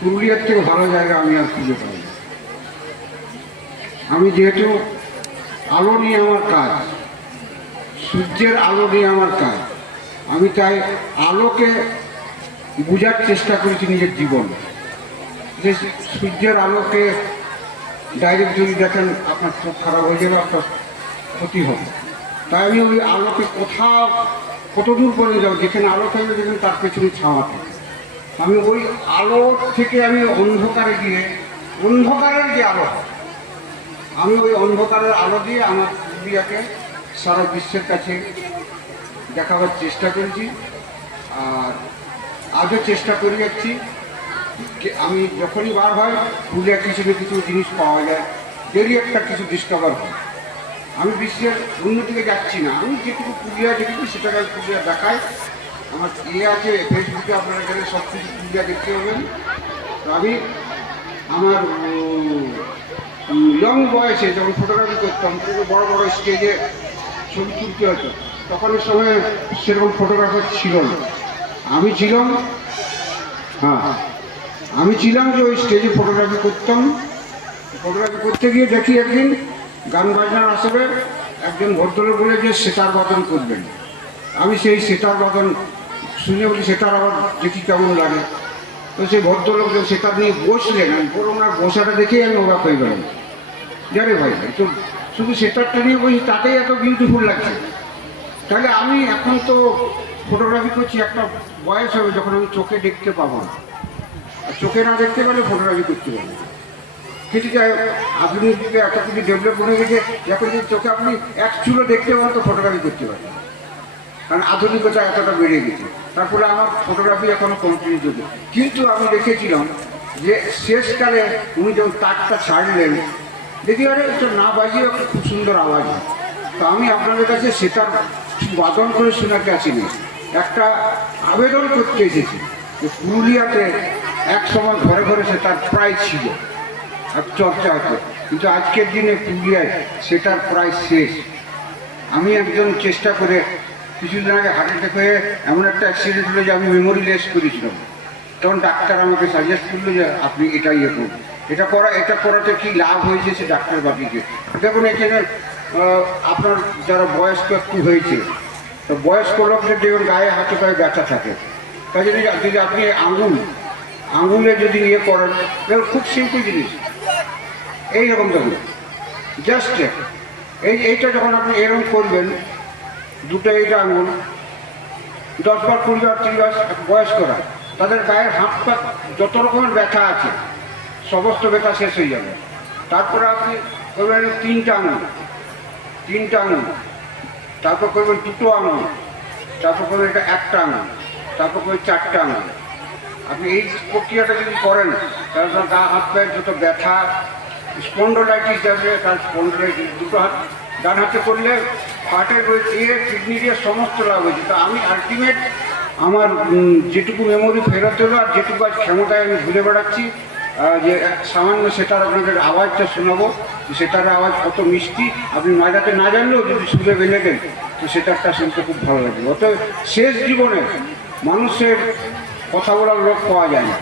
পুরুলিয়ার থেকে ভালো জায়গা আমি আর খুঁজে পাই না। আমি যেহেতু আলো নিয়ে আমার কাজ, সূর্যের আলো নিয়ে আমার কাজ, আমি তাই আলোকে বোঝার চেষ্টা করেছি নিজের জীবন। যে সূর্যের আলোকে ডাইরেক্ট যদি দেখেন আপনার চোখ খারাপ হয়ে যাবে, আপনার ক্ষতি হবে। তাই আমি ওই আলোকে কোথাও কত দূর পর্যন্ত যাবো, যেখানে আলো থাকবে যেখানে তার পেছনে ছাওয়া থাকে। আমি ওই আলো থেকে আমি অন্ধকারে গিয়ে, অন্ধকারের যে আলো, আমি ওই অন্ধকারের আলো দিয়ে আমার পুরুলিয়াকে সারা বিশ্বের কাছে দেখাবার চেষ্টা করেছি। আর আজও চেষ্টা করে যাচ্ছি। আমি যখনই বার হয় পুরুলিয়া কিছু না কিছু জিনিস পাওয়া যায়, ডেলি একটা কিছু ডিসকভার হয়। আমি বিশ্বের অন্যদিকে যাচ্ছি না, আমি যেটুকু পুরুলিয়া দেখেছি সেটাকে আমি পুরুলিয়া দেখাই। আমার আছে ফেসবুকে, আপনারা গেলে সব কিছু পুরুলিয়া দেখতে পাবেন। তো আমি আমার ইয়ং বয়সে যখন ফটোগ্রাফি করতাম, বড় বড় স্টেজে ছবি তুলতে হতো, তখন সময় সেরকম ফটোগ্রাফার ছিল না। আমি ছিলাম, আমি ছিলাম যে ওই স্টেজে ফটোগ্রাফি করতাম। ফটোগ্রাফি করতে গিয়ে দেখি একদিন গান বাজনার আসরে একজন ভদ্রলোক বলে যে সেতার বাদন করবেন। আমি সেই সেতার বাদন শুনে বলি সেতার আবার দেখি কেমন লাগে। তো সেই ভদ্রলোক যে সেতার নিয়ে বসলেন, আমি বললাম না, বসাটা দেখেই আমি অবাক হয়ে গেলাম। জানে ভাই, তো শুধু সেতারটা নিয়ে বসি তাতেই এত বিউটিফুল লাগছে। তাহলে আমি এখন তো ফটোগ্রাফি করছি, একটা বয়স হবে যখন আমি চোখে দেখতে পাবো না। আর চোখে না দেখতে পারলে ফটোগ্রাফি করতে পারবো। কিন্তু যাই হোক, আধুনিক যুগে এত কিছু ডেভেলপ হয়ে গেছে, এখন যদি চোখে আপনি এক চুলো দেখতে পারেন তো ফটোগ্রাফি করতে পারেন, কারণ আধুনিকতা এতটা বেড়ে গেছে। তারপরে আমার ফটোগ্রাফি এখনও কন্টিনিউ চলছে। কিন্তু আমি দেখেছিলাম যে শেষকালে উনি যখন তাকটা ছাড়লেন, দেখি আরে এটা না বাজিয়ে খুব সুন্দর আওয়াজ হয়। তো আমি আপনাদের কাছে সেটা বাদন করে শোনাতে আসিনি, একটা আবেদন করতে এসেছি যে পুরুলিয়াতে এক সময় ঘরে ঘরে সেটার প্রায় ছিল আর চর্চা হতো, কিন্তু আজকের দিনে পুরুলিয়ায় সেটার প্রায় শেষ। আমি একজন চেষ্টা করে কিছুদিন আগে হার্ট অ্যাটাক হয়ে এমন একটা অ্যাক্সিডেন্ট হলো যে আমি মেমোরি লেস করেছিলাম। তখন ডাক্তার আমাকে সাজেস্ট করলো যে আপনি এটা ইয়ে করুন, এটা করাতে কী লাভ হয়েছে সে ডাক্তার বাকিকে। দেখুন এখানে আপনার যারা বয়স্ক একটু হয়েছে, তো বয়স্ক লোকদের দেখুন গায়ে হাতে পায়ে ব্যথা থাকে। তাই যদি আপনি আঙুলে যদি ইয়ে করেন, দেখুন খুব সিম্পল জিনিস, এইরকম দেখুন জাস্ট এইটা যখন আপনি এরকম করবেন, দুটো এইটা আঙুল 10 বার 20 বার 30 বার বয়স্করা, তাদের গায়ের হাত পা যত রকমের ব্যথা আছে সমস্ত ব্যথা শেষ হয়ে যাবে। তারপরে আপনি করবেন তিনটা আঙুল, তারপর করবেন দুটো আঙুল, তারপর করবেন এটা একটা আঙুল, তারপর করবেন 4টা আঙুল। আপনি এই প্রক্রিয়াটা যদি করেন তাহলে তার গা হাত পায়ের যত ব্যথা, স্পন্ডোলাইটিস যাবে, তার স্পন্ডোলাইটিস দুটো হাত ডান হাতে করলে হার্টের দিয়ে কিডনি দিয়ে সমস্ত লাভ হয়েছে। তো আমি আলটিমেট আমার যেটুকু মেমোরি ফেরত দেবো আর যেটুকু আজ ক্ষমতায় আমি ঘুরে বেড়াচ্ছি, যে সামান্য সেটার আপনাদের আওয়াজটা শোনাবো, সেটার আওয়াজ কত মিষ্টি, আপনি মাজাতে না জানলেও যদি সুরে বেঁধে দেন তো সেটারটা শুনতে খুব ভালো লাগে। অত শেষ জীবনে মানুষের কথা বলার লোক পাওয়া যায় না,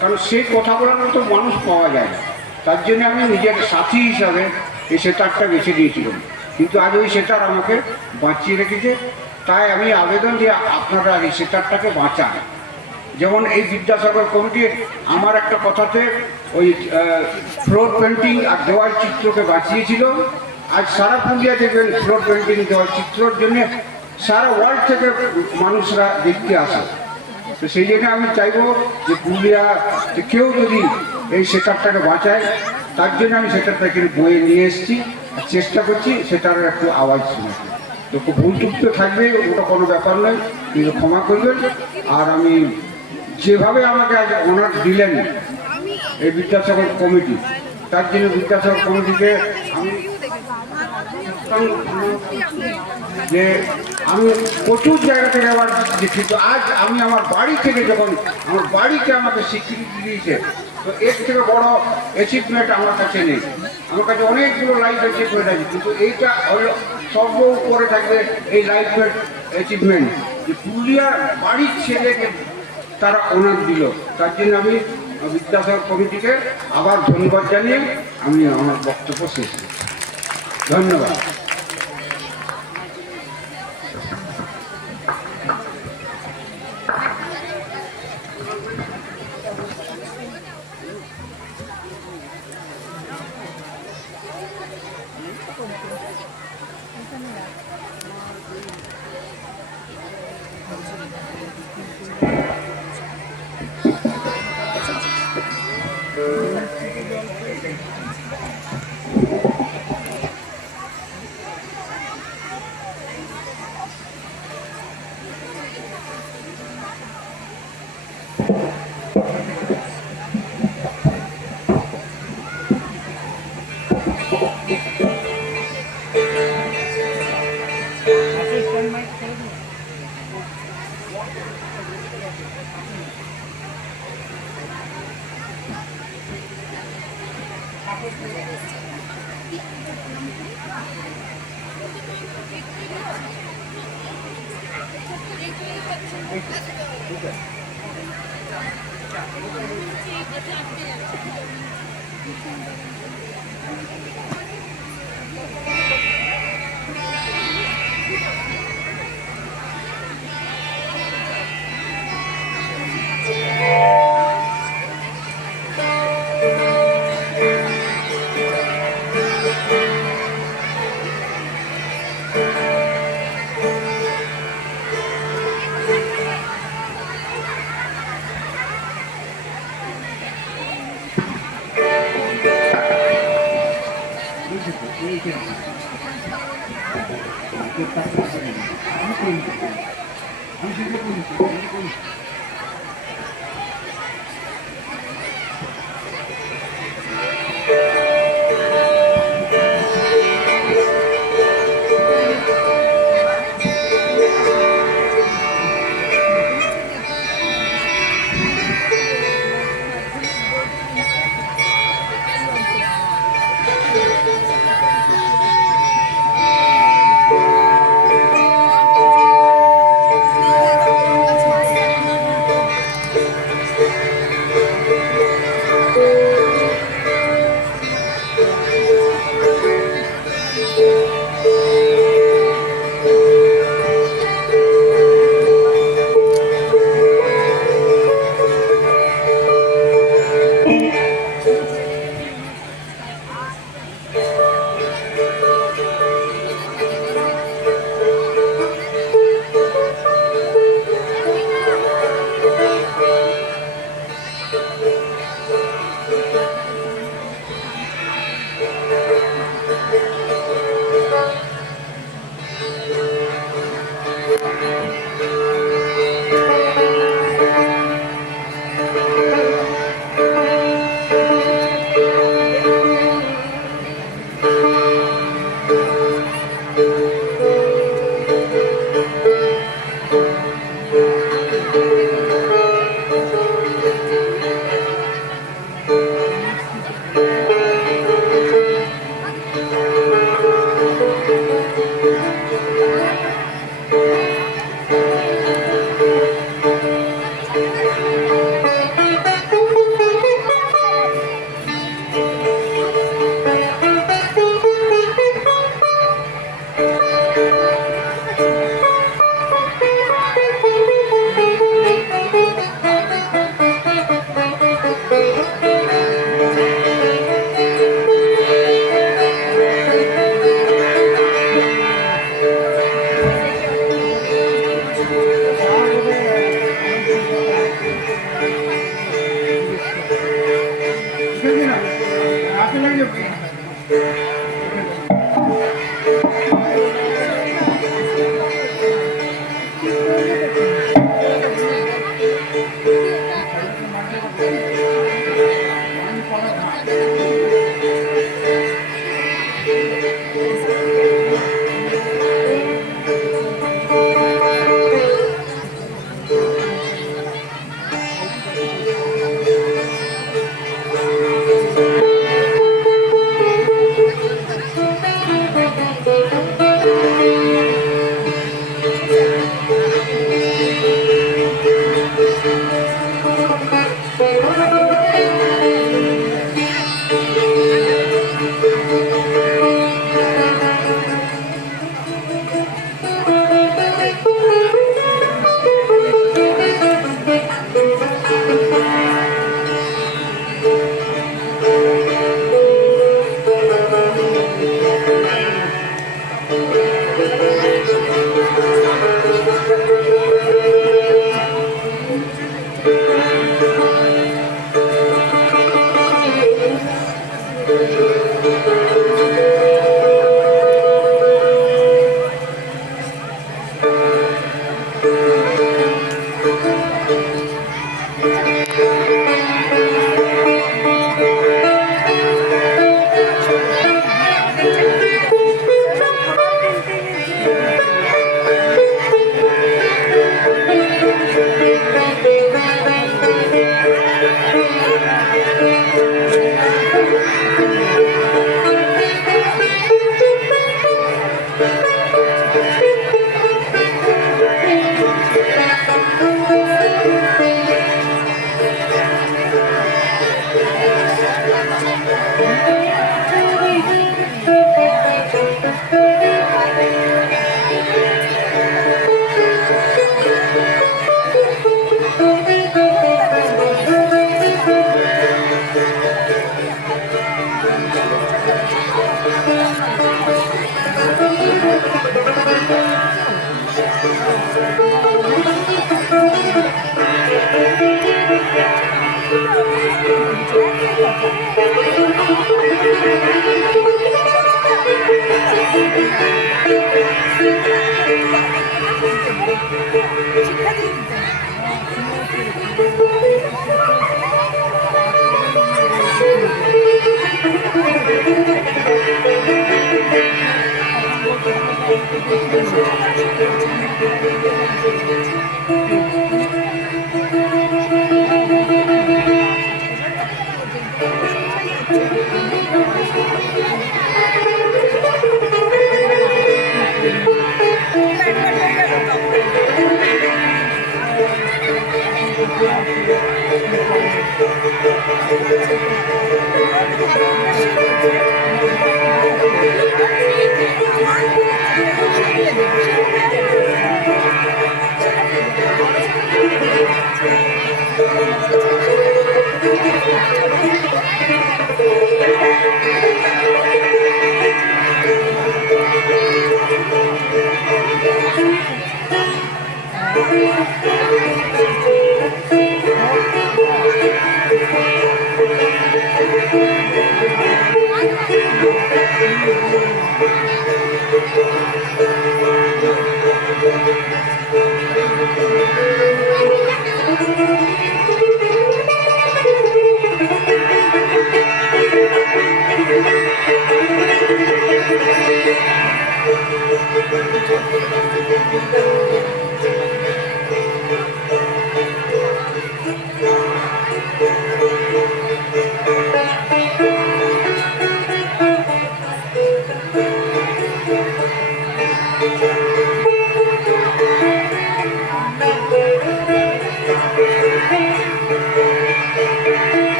কারণ সেই কথা বলার মতো মানুষ পাওয়া যায় না। তার জন্য আমি নিজের সাথী হিসাবে এই সেটারটা বেছে দিয়েছিলাম, কিন্তু আজ ওই সেটার আমাকে বাঁচিয়ে রেখেছে। তাই আমি আবেদন দিয়ে আপনারা এই সেটারটাকে বাঁচান। যেমন এই বিদ্যাসাগর কমিটি আমার একটা কথাতে ওই ফ্লোর পেন্টিং আর দেওয়াল চিত্রকে বাঁচিয়েছিল। আজ সারা পুরুলিয়া দেখবেন ফ্লোর পেন্টিং দেওয়াল চিত্রর জন্য সারা ওয়ার্ল্ড থেকে মানুষরা দেখতে আসে। তো সেই জন্য আমি চাইবো যে পুরুলিয়া কেউ যদি এই সেটারটাকে বাঁচায়, তার জন্য আমি সেটারটাকে বয়ে নিয়ে এসেছি আর চেষ্টা করছি সেটার একটু আওয়াজ শোনাতে। তো খুব ভুল টুকতে থাকবে, ওটা কোনো ব্যাপার নয়, কিন্তু ক্ষমা করবেন। আর আমি যেভাবে আমাকে আজ অনার দিলেন এই বিদ্যাসাগর কমিটি, তার জন্য বিদ্যাসাগর কমিটিকে আমি যে আমি প্রচুর জায়গা থেকে আবার দেখি। তো আজ আমি আমার বাড়ি থেকে যখন আমার বাড়িতে আমাকে স্বীকৃতি দিয়েছে, তো এর থেকে বড় অ্যাচিভমেন্ট আমার কাছে নেই। আমার কাছে অনেকগুলো লাইফ অ্যাচিভমেন্ট আছে, কিন্তু এইটা হলো সর্ব উপরে থাকবে এই লাইফের অ্যাচিভমেন্ট, যে পুরুলিয়ার বাড়ির ছেলেকে তারা অনার দিল। তার জন্য আমি বিদ্যাসাগর কমিটিকে আবার ধন্যবাদ জানিয়ে আমি আমার বক্তব্য শেষ করছি। ধন্যবাদ।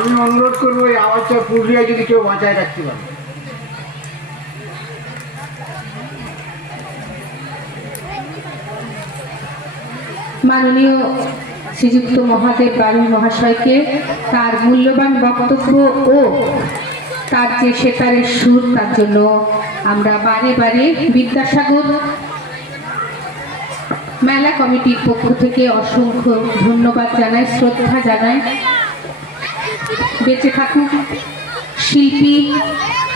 আমি অনুরোধ করবো এই আওয়াজটা পুরুলিয়ায় যদি কেউ বাঁচায় রাখতে পারে। মাননীয় শ্রীযুক্ত মহাদেব বাড়ি মহাশয়কে তার মূল্যবান বক্তব্য ও তার যে সেতারের সুর তার জন্য আমরা বারে বারে বিদ্যাসাগর মেলা কমিটির পক্ষ থেকে অসংখ্য ধন্যবাদ জানাই, শ্রদ্ধা জানাই। বেঁচে থাকুক শিল্পী,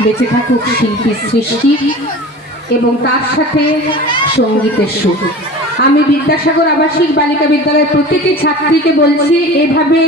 বেঁচে থাকুক শিল্পীর সৃষ্টি এবং তার সাথে সঙ্গীতের সুর। আমি বিদ্যাসাগর আবাসিক বালিকা বিদ্যালয়ের প্রতিটি ছাত্রীকে বলছি, এভাবে